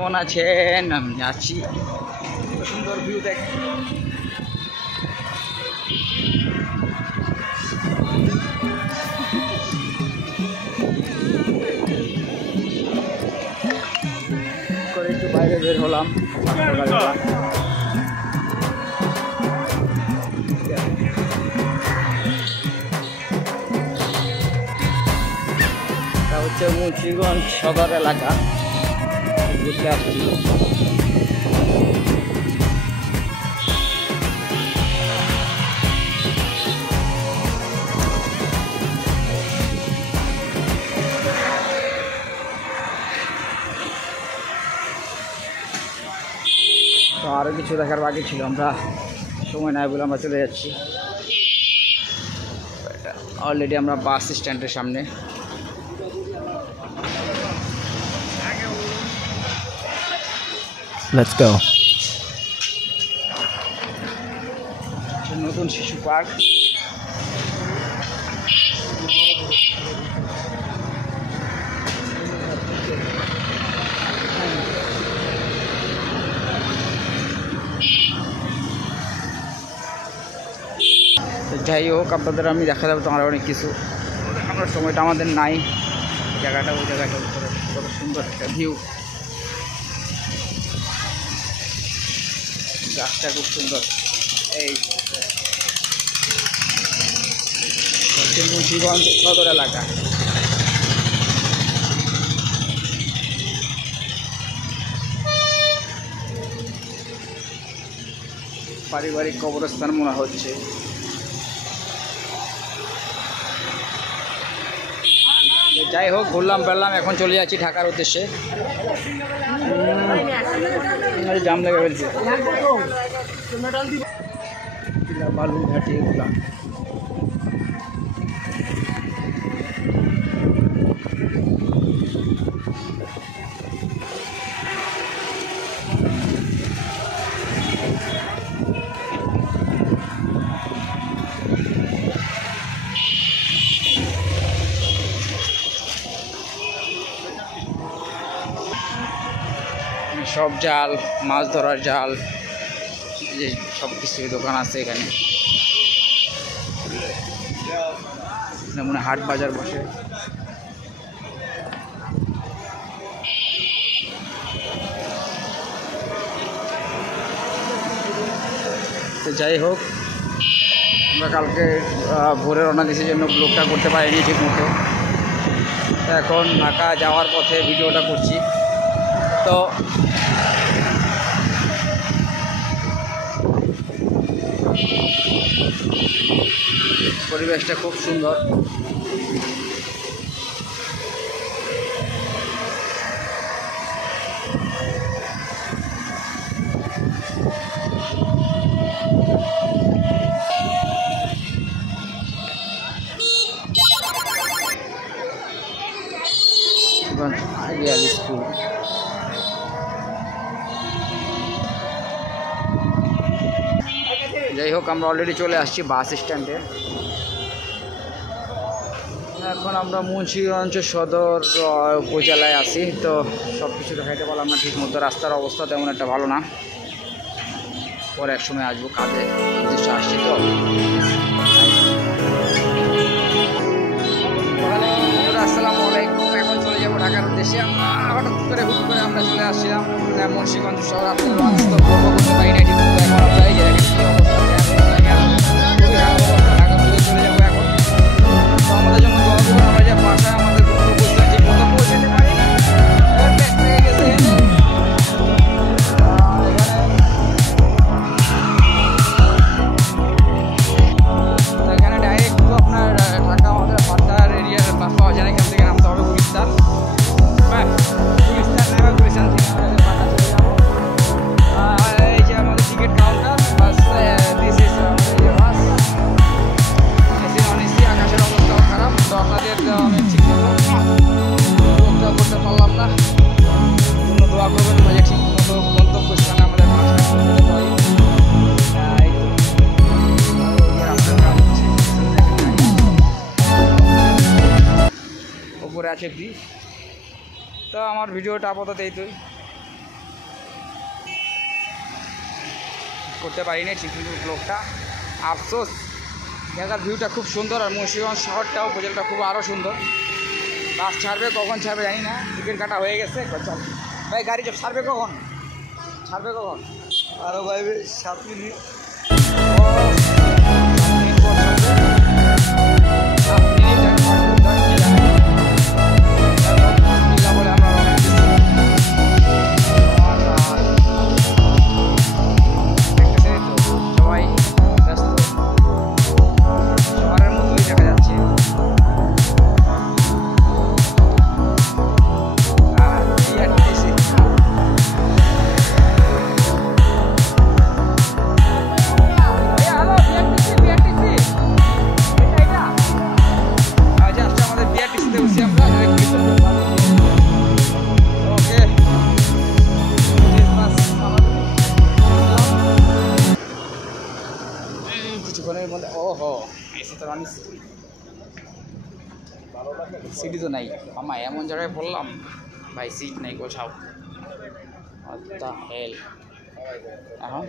কেমন আছেন? আমি আছি। সুন্দর ভিউ দেখ। করে একটু বাইরে বের হলাম সকালবেলা। এটা হচ্ছে মুন্সিগঞ্জ সদর এলাকা, ঘুরতে আসছি। তো আরও কিছু দেখার বাকি ছিল, আমরা সময় নাই বলে আমরা চলে যাচ্ছি। অলরেডি আমরা বাস স্ট্যান্ডের সামনে। Let's go. নতুন শিশু পার্ক। যাই হোক, আপনাদের আমি দেখা যাবে তোমার অনেক কিছু দেখানোর সময়টা আমাদের নাই। ওই জায়গাটা কত সুন্দর একটা ভিউ, গাছটা খুব সুন্দর। এই মুন্সিগঞ্জ সদর এলাকা। পারিবারিক কবরস্থান মনে হচ্ছে। যাই হোক, ঘুরলাম ফেললাম, এখন চলে যাচ্ছি ঢাকার উদ্দেশ্যে। জাম লেগে ফেলছি। বালুঘাটি এগুলা সব জাল, মাছ ধরার জাল, যে সব কিছুর দোকান আছে এখানে। মনে হয় হাট বাজার বসে। তো যাই হোক, আমরা কালকে ভোরে রওনা দিয়েছি জন্য ব্লগটা করতে পারিনি ঠিক মতো। এখন ঢাকা যাওয়ার পথে ভিডিওটা করছি। তো পরিবেশটা খুব সুন্দর। Ideal school. যাই হোক, আমরা অলরেডি চলে আসছি বাস স্ট্যান্ডে। এখন আমরা মুন্সিগঞ্জ সদর উপজেলায় আছি। তো সব কিছু দেখাইতে পারলাম না ঠিক মতো, রাস্তার অবস্থা তেমন একটা ভালো না। পরে এক সময় আসবো, কাজে উদ্দেশ্যে আসছি। তো আসসালামু আলাইকুম। এখন চলে যাবো ঢাকার উদ্দেশ্যে। আমরা হঠাৎ করে হুট করে আমরা চলে আসছিলাম মুন্সিগঞ্জ শহর। আপনার বাস্তব করতে পারি না ঠিক মতো। এখন আমরা এই জায়গায় কী অবস্থা, ঢাকা চলে যাবো এখন। তো আমাদের জন্য দোয়া করুন, আমরা যে বাসায় আমাদের গন্তব্যস্থলে ঠিক মতো পৌঁছাতে পারি। এখানে ডাইরেক্ট আপনার ঢাকা আমাদের পান্তার এরিয়ার বাস পাওয়া যায় না। এখান থেকে নামতে হবে গুলিস্তান। হ্যাঁ, গুলিস্তান নামে গুলিস্তান থেকে আমাদের ঢাকা চলে যাবো। এই যে আমাদের ticket counter bus. This is bus. AC non AC, আকাশের অবস্থাও খারাপ। তো আপনাদের আমি ঠিক মতো করতে পারলাম না, জন্য দোয়া করবেন আমরা যে ঠিক মতো গন্তব্যস্থানে আমাদের বাসায় পৌঁছতে পারি। উপরে আছে ব্রিজ। তো আমার ভিডিওটা আপাতত এই করতে পারিনি ঠিক ব্লগটা, আফসোস। জায়গার ভিউটা খুব সুন্দর, আর মুন্সিগঞ্জ শহরটাও উপজেলাটা খুব আরও সুন্দর। বাস ছাড়বে কখন ছাড়বে জানি না, টিকিট কাটা হয়ে গেছে। চল ভাই, গাড়ি ছাড়বে কখন? ছাড়বে কখন? আরো ভাই 7 মিনিট। কিছুক্ষণের মধ্যে ওহো এসে তো রানি সিটি তো নাই আমা, এমন জায়গায় পড়লাম ভাই, সিট নাই কোথাও। আচ্ছা হেল এখন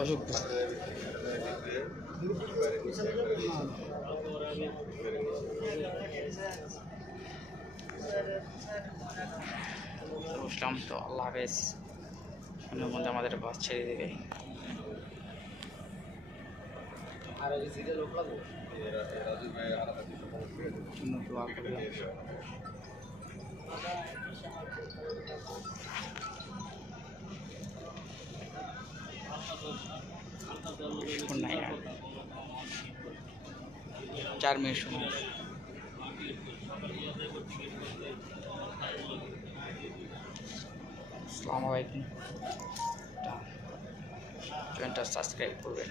অসুখ বুঝলাম তো। আল্লাহ হাফেজ। মনের মধ্যে আমাদের বাস ছেড়ে দেবে। নাই আর 4 মিনিট সময়। আসসালামু আলাইকুম। চ্যানেলটা সাবস্ক্রাইব করবেন।